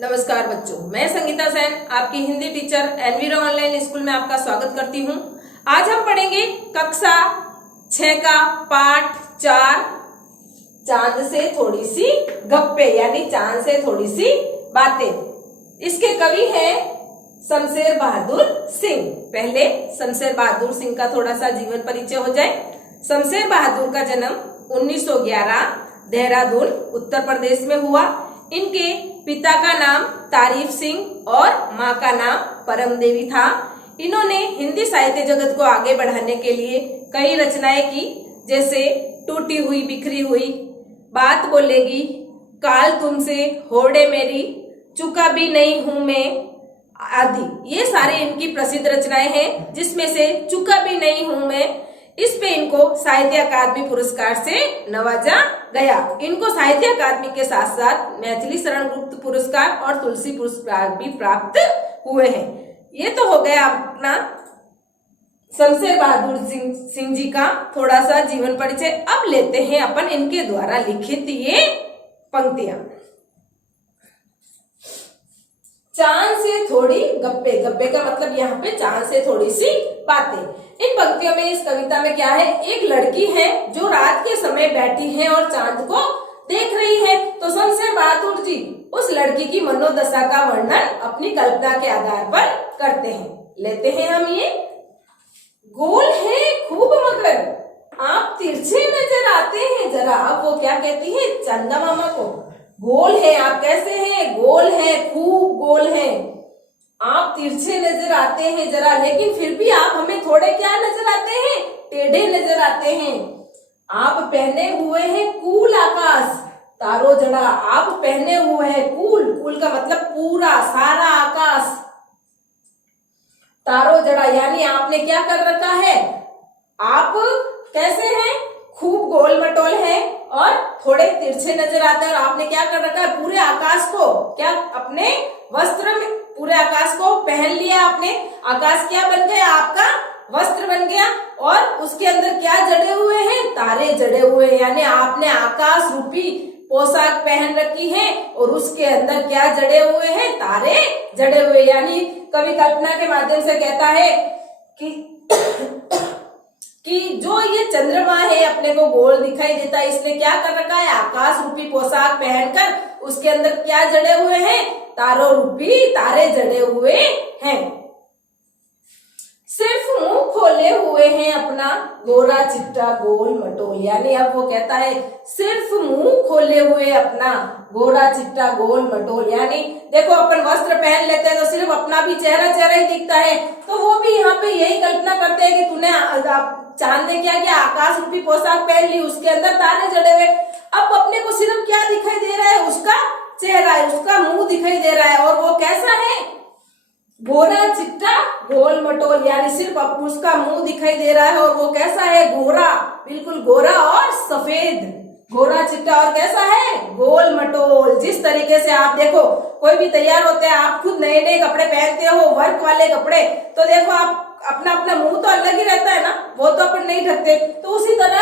नमस्कार बच्चों, मैं संगीता सेन आपकी Hindi teacher Envira online school में आपका स्वागत करती हूँ। आज हम पढ़ेंगे कक्षा 6 का पाठ 4 चांद से थोड़ी सी गप्पे यानी चांद से थोड़ी सी बातें। इसके कवि हैं शमशेर बहादुर सिंह। पहले शमशेर बहादुर सिंह का थोड़ा सा जीवन परिचय हो जाए। शमशेर बहादुर का जन्म 1911 देहरादून उत्तर प्रदेश में हुआ। इनके पिता का नाम तारीफ सिंह और माँ का नाम परम देवी था। इन्होंने हिंदी साहित्य जगत को आगे बढ़ाने के लिए कई रचनाएं की, जैसे टूटी हुई बिखरी हुई, बात बोलेगी, काल तुमसे, होड़े मेरी, चुका भी नहीं हूं मैं आदि। ये सारी इनकी प्रसिद्ध रचनाएं हैं, जिसमें से चुका भी नहीं हूं मैं, इस पे इनको साहित्य अकादमी पुरस्कार से नवाजा गया। इनको साहित्य अकादमी के साथ साथ मैथिली शरण गुप्त पुरस्कार और तुलसी पुरस्कार भी प्राप्त हुए हैं। ये तो हो गया अपना शमशेर बहादुर सिंह जी का थोड़ा सा जीवन परिचय। अब लेते हैं अपन इनके द्वारा लिखित ये पंक्तियां। चांद से थोड़ी गप्पे, गप्पे का मतलब यहाँ पे चांद से थोड़ी सी बातें। इन पंक्तियों में, इस कविता में क्या है, एक लड़की है जो रात के समय बैठी है और चांद को देख रही है। तो शमशेर बहादुर जी उस लड़की की मनोदशा का वर्णन अपनी कल्पना के आधार पर करते हैं। लेते हैं हम ये। गोल है खूब मगर आप तिरछे नजर आते हैं जरा। अब वो क्या कहती है चंदा मामा को, गोल है आप, कैसे हैं, गोल है, खूब गोल है, आप तिरछे नजर आते हैं जरा, लेकिन फिर भी आप हमें थोड़े क्या नजर आते हैं, टेढ़े नजर आते हैं। आप पहने हुए हैं कूल आकाश तारो जड़ा। आप पहने हुए हैं कूल, कूल का मतलब पूरा सारा आकाश, तारो जड़ा यानी आपने क्या कर रखा है, आप कैसे हैं, खूब गोल मटोल है और थोड़े तिरछे नजर आते हैं। और आपने क्या कर रखा है, पूरे आकाश को क्या अपने वस्त्र में, पूरे आकाश को पहन लिया आपने। आकाश क्या बन गया, आपका वस्त्र बन गया। और उसके अंदर क्या जड़े हुए हैं, तारे जड़े हुए, यानी आपने आकाश रूपी पोशाक पहन रखी है और उसके अंदर क्या जड़े हुए हैं, तारे जड़े हुए। यानी कवि कल्पना के माध्यम से कहता है कि जो ये चंद्रमा है अपने को गोल दिखाई देता है, इसने क्या कर रखा है, आकाश रूपी पोशाक पहनकर उसके अंदर क्या जड़े हुए हैं, तारों रूपी तारे जड़े हुए हैं। सिर्फ मुंह खोले हुए हैं अपना गोरा चिट्टा गोल मटोल। यानी अब वो कहता है सिर्फ मुंह खोले हुए अपना गोरा चिट्टा गोल मटोल। यानी देखो अपन वस्त्र पहन लेते हैं तो सिर्फ अपना भी चेहरा ही दिखता है, तो वो भी यहाँ पे यही कल्पना करते हैं कि तूने चांद ने क्या किया, आकाश रूपी पोशाक पहन ली, उसके अंदर तारे जड़े हुए। अब अपने को सिर्फ क्या दिखाई दे रहा है, उसका चेहरा, उसका मुंह दिखाई दे रहा है। और वो कैसा है, गोरा चिट्टा गोल मटोल, यानी सिर्फ उसका मुंह दिखाई दे रहा है। और वो कैसा है, गोरा, बिल्कुल गोरा और सफेद, गोरा चिट्टा और कैसा है, गोल मटोल। जिस तरीके से आप देखो कोई भी तैयार होते हैं, आप खुद नए नए कपड़े पहनते हो, वर्क वाले कपड़े, तो देखो आप अपना अपना मुंह तो अलग ही रहता है ना, वो तो अपन नहीं ढकते। तो उसी तरह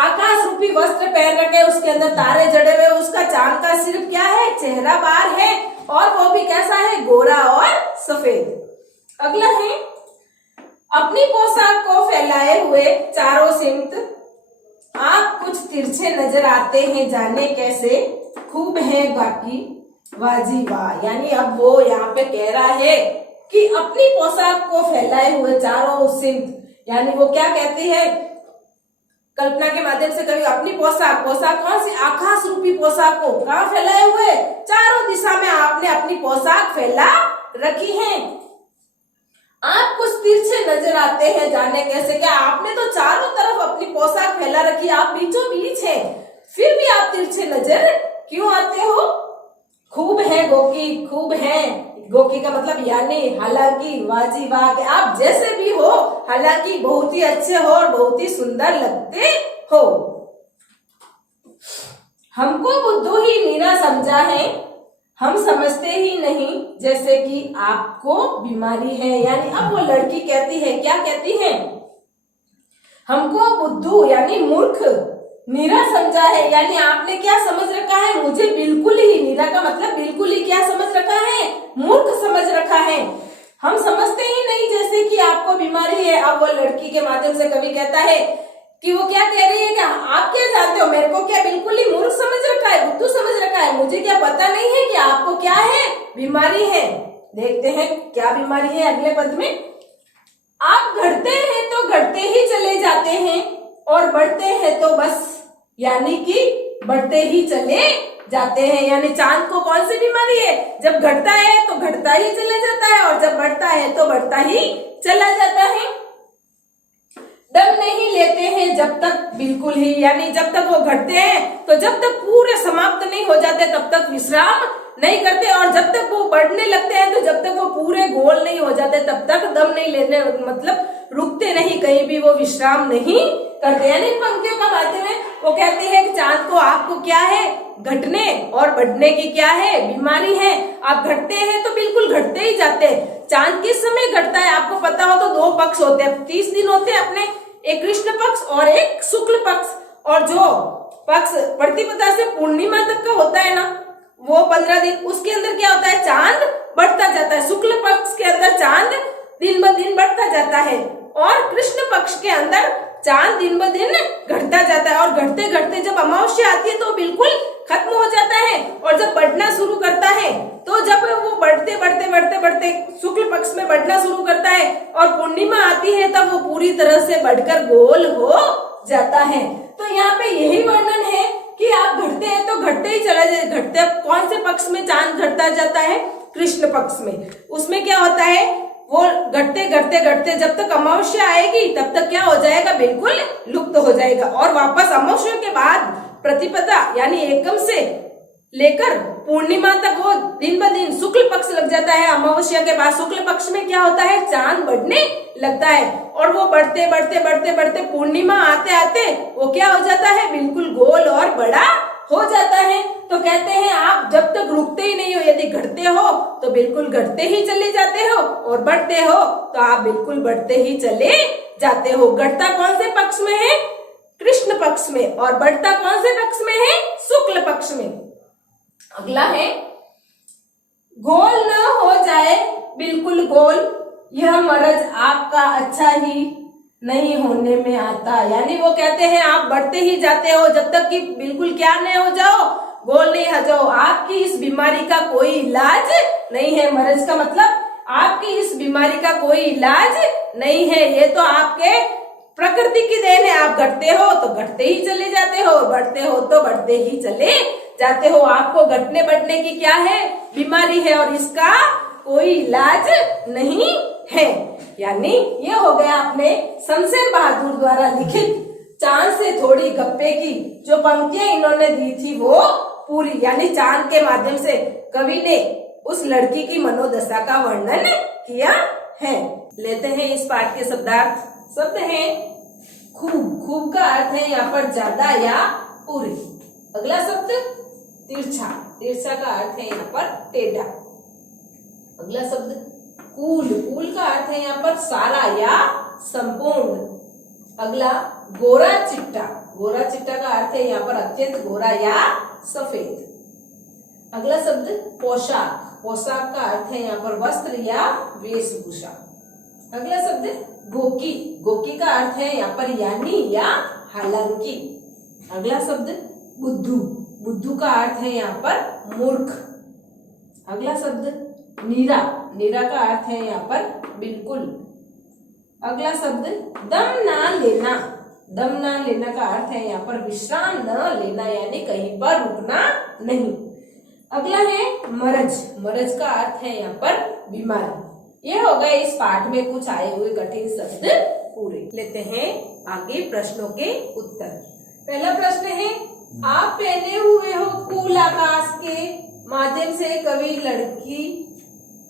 आकाश रूपी वस्त्र पहन रखे, उसके अंदर तारे जड़े हुए, उसका चांद का सिर्फ क्या है, चेहरा बाहर है, और वो भी कैसा है, गोरा और सफेद। अगला है, अपनी पोशाक को फैलाए हुए चारों सिमत आप कुछ तिरछे नजर आते हैं, जाने कैसे खूब है बाकी वाजी वाह। यानी अब वो यहाँ पे कह रहा है कि अपनी पोशाक को फैलाए हुए चारों सिमत, यानी वो क्या कहती है कल्पना के माध्यम से, कभी अपनी पोशाक, पोशाक कौन सी, आकाश रूपी पोशाक को कहाँ फैलाए हुए, चारों दिशा में आपने अपनी पोशाक फैला रखी है। आप कुछ तिरछे नजर आते हैं, जाने कैसे, क्या आपने तो चारों तरफ अपनी पोशाक फैला रखी, आप बीचों बीच हैं, फिर भी आप तिरछे नजर क्यों आते हो। खूब है गोकी, खूब है गोकी का मतलब यानी हालांकि वाजी वाह, कि आप जैसे भी हो, हालांकि बहुत ही अच्छे हो और बहुत ही सुंदर लगते हो। हमको बुद्धू ही नीरा समझा है, हम समझते ही नहीं जैसे कि आपको बीमारी है। यानी अब वो लड़की कहती है, क्या कहती है, हमको बुद्धू यानी मूर्ख नीरा समझा है, यानी आपने क्या समझ रखा है, मुझे बिल्कुल ही, नीरा का मतलब बिल्कुल ही क्या समझ रखा है, मूर्ख समझ रखा है। हम समझते ही नहीं, जैसे कि आपको बीमारी है। अब वो लड़की के माध्यम से कवि कहता है कि वो क्या कह रही है, क्या आप क्या जानते हो, मेरे को क्या बिल्कुल ही मूर्ख समझ रखा है, बुद्धू समझ रखा है, मुझे क्या पता नहीं है कि आपको क्या है, बीमारी है। देखते हैं क्या बीमारी है अगले पद में। आप घटते हैं तो घटते ही चले जाते हैं और बढ़ते हैं तो बस, यानी कि बढ़ते ही चले जाते हैं। यानी चांद को कौन सी बीमारी है, जब घटता है तो घटता ही चला जाता है और जब बढ़ता है तो बढ़ता ही चला जाता है। दम नहीं लेते हैं जब तक, बिल्कुल ही, यानी जब तक वो घटते हैं तो जब तक पूरे समाप्त नहीं हो जाते तब तक विश्राम नहीं करते, और जब तक वो बढ़ने लगते हैं तो जब तक वो पूरे गोल नहीं हो जाते तब तक दम नहीं लेने, मतलब रुकते नहीं, कहीं भी वो विश्राम नहीं करते। यानी इन पंक्तियों का माध्यम है, वो कहती है कि चांद को आपको क्या है, घटने और बढ़ने की क्या है, बीमारी है। आप घटते हैं तो बिल्कुल घटते ही जाते हैं। चांद किस समय घटता है आपको पता हो तो 2 पक्ष होते हैं, 30 दिन होते हैं अपने, एक कृष्ण पक्ष और एक शुक्ल पक्ष। और जो पक्ष प्रतिपदा से पूर्णिमा तक का होता है ना, वो 15 दिन, उसके अंदर क्या होता है, चांद बढ़ता जाता है। शुक्ल पक्ष के अंदर चांद दिन ब दिन बढ़ता जाता है और कृष्ण पक्ष के अंदर चांद दिन ब दिन घटता जाता है। और घटते घटते जब अमावस्या आती है तो बिल्कुल खत्म हो जाता है, और जब बढ़ना शुरू करता है तो जब वो बढ़ते बढ़ते बढ़ते बढ़ते शुक्ल पक्ष में बढ़ना शुरू करता है और पूर्णिमा आती है तब वो पूरी तरह से बढ़कर गोल हो जाता है। तो यहाँ पे यही वर्णन है कि आप घटते हैं तो घटते ही चला जाए। घटते कौन से पक्ष में चांद घटता जाता है, कृष्ण पक्ष में। उसमें क्या होता है, वो घटते घटते घटते जब तक अमावस्या आएगी तब तक क्या हो जाएगा, बिल्कुल लुप्त हो जाएगा। और वापस अमावस्या के बाद प्रतिपदा यानी एकम से लेकर पूर्णिमा तक वो दिन ब दिन शुक्ल पक्ष लग जाता है। अमावस्या के बाद शुक्ल पक्ष में क्या होता है, चांद बढ़ने लगता है और वो बढ़ते बढ़ते बढ़ते बढ़ते पूर्णिमा आते आते वो क्या हो जाता है, बिल्कुल गोल और बड़ा हो जाता है। तो कहते हैं आप जब तक रुकते ही नहीं हो, यदि घटते हो तो बिल्कुल घटते ही चले जाते हो और बढ़ते हो तो आप बिल्कुल बढ़ते ही चले जाते हो। घटता कौन से पक्ष में है, कृष्ण पक्ष में, और बढ़ता कौन से पक्ष में है, शुक्ल पक्ष में। अगला है, गोल न हो जाए बिल्कुल गोल, यह मरज आपका अच्छा ही नहीं होने में आता। यानी वो कहते हैं आप बढ़ते ही जाते हो जब तक कि बिल्कुल क्या नहीं हो जाओ, गोल नहीं हो जाओ। आपकी इस बीमारी का कोई इलाज नहीं है। मरज का मतलब आपकी इस बीमारी का कोई इलाज नहीं है, ये तो आपके प्रकृति की देन है। आप घटते हो तो घटते ही चले जाते हो, बढ़ते हो तो बढ़ते ही चले जाते हो। आपको घटने बढ़ने की क्या है, बीमारी है और इसका कोई इलाज नहीं है। यानी ये हो गया अपने शमशेर बहादुर द्वारा लिखित चांद से थोड़ी गप्पे की जो पंक्तियां इन्होंने दी थी वो पूरी, यानी चांद के माध्यम से कवि ने उस लड़की की मनोदशा का वर्णन किया है। लेते हैं इस पाठ के शब्दार्थ। शब्द है खूब, खूब का अर्थ है यहाँ पर ज्यादा या पूरी। अगला शब्द तिरछा, तिरछा का अर्थ है यहाँ पर टेढ़ा। अगला शब्द कूल, कूल का अर्थ है यहाँ पर सारा या संपूर्ण। अगला गोरा चिट्टा, गोरा चिट्टा का अर्थ है यहाँ पर अत्यंत गोरा या सफेद। अगला शब्द पोशाक, पोशाक का अर्थ है यहाँ पर वस्त्र या वेशभूषा। अगला शब्द गोकी, गोकी का अर्थ है यहाँ पर यानी या हालांकि। अगला शब्द बुद्धू, बुद्धू का अर्थ है यहाँ पर मूर्ख। अगला शब्द नीरा, नीरा का अर्थ है यहाँ पर बिल्कुल। अगला शब्द दम ना लेना, दम ना लेना का अर्थ है यहाँ पर विश्राम न लेना, यानी कहीं पर रुकना नहीं। अगला है मरज, मरज का अर्थ है यहाँ पर बीमारी। ये हो गए इस पाठ में कुछ आए हुए कठिन शब्द पूरे। लेते हैं आगे प्रश्नों के उत्तर। पहला प्रश्न है, आप पहने हुए हो कूल आकाश के माध्यम से कवि लड़की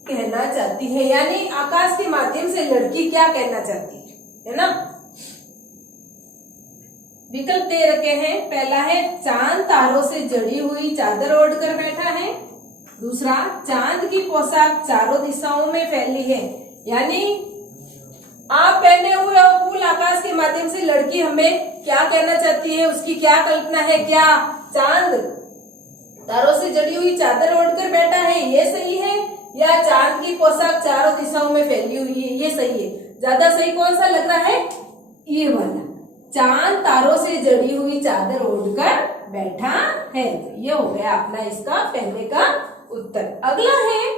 कहना चाहती है, यानी आकाश के माध्यम से लड़की क्या कहना चाहती है ना। विकल्प दे रखे हैं। पहला है चांद तारों से जड़ी हुई चादर ओढ़कर बैठा है। दूसरा, चांद की पोशाक चारों दिशाओं में फैली है, यानी आप पहने हुए हो फूल आकाश के माध्यम से लड़की हमें क्या कहना चाहती है, उसकी क्या कल्पना है? क्या चांद तारों से जड़ी हुई चादर ओढ़कर बैठा है, ये सही है? या चांद की पोशाक चारों दिशाओं में फैली हुई है, ये सही है? ज्यादा सही कौन सा लग रहा है? ये वाला, चांद तारों से जड़ी हुई चादर ओढ़कर बैठा है। ये हो गया अपना इसका पहले का उत्तर। अगला है,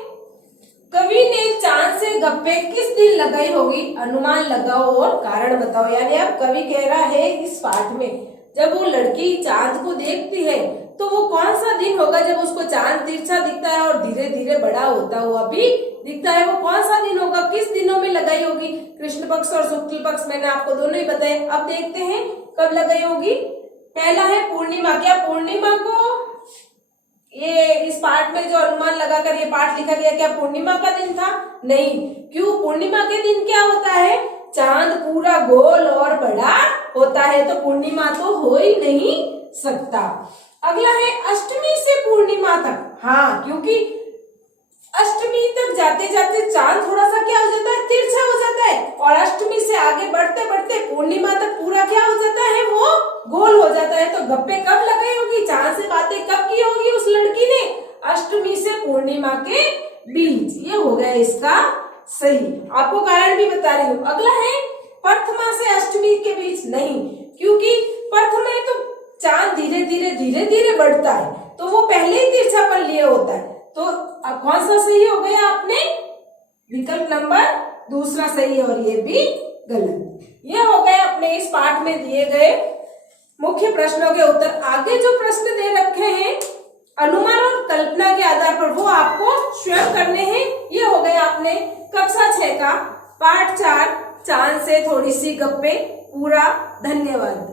कवि ने चांद से गप्पे किस दिन लगाई होगी? अनुमान लगाओ और कारण बताओ। यानी अब कवि कह रहा है इस पाठ में, जब वो लड़की चांद को देखती है तो वो कौन सा दिन होगा जब उसको चांद तिरछा दिखता है और धीरे धीरे बड़ा होता हुआ भी दिखता है? वो कौन सा दिन होगा? किस दिनों में लगाई होगी? कृष्ण पक्ष और शुक्ल पक्ष, मैंने आपको दोनों ही बताए। अब देखते हैं कब लगाई होगी। पहला है पूर्णिमा। क्या पूर्णिमा को, ये इस पाठ में जो अनुमान लगाकर ये पाठ लिखा गया, क्या पूर्णिमा का दिन था? नहीं। क्यों? पूर्णिमा के दिन क्या होता है? चांद पूरा गोल और बड़ा होता है, तो पूर्णिमा तो हो ही नहीं सकता। अगला है अष्टमी से पूर्णिमा तक। हाँ, क्योंकि अष्टमी तक जाते जाते चांद थोड़ा सा क्या हो जाता है? तिरछा हो जाता है, और अष्टमी से आगे बढ़ते बढ़ते पूर्णिमा तक पूरा क्या हो जाता है? वो गोल हो जाता है। तो गप्पे कब लगाई होगी, चांद से बातें कब की होगी उस लड़की ने? अष्टमी से पूर्णिमा के बीच। ये हो गया इसका सही। आपको कारण भी बता रही हूँ। अगला है प्रथमा से अष्टमी के बीच। नहीं, क्योंकि प्रथमा में तो चांद धीरे धीरे बढ़ता है, तो वो पहले ही तिरछापन लिए होता है। तो अब कौन सा सही हो गया? आपने विकल्प नंबर दूसरा सही है, और ये भी गलत। ये हो गए अपने इस पाठ में दिए गए मुख्य प्रश्नों के उत्तर। आगे जो प्रश्न दे रखे हैं अनुमान और कल्पना के आधार पर, वो आपको स्वयं करने हैं। ये हो गया आपने कक्षा 6 का पाठ 4 चांद से थोड़ी सी गप्पे पूरा। धन्यवाद।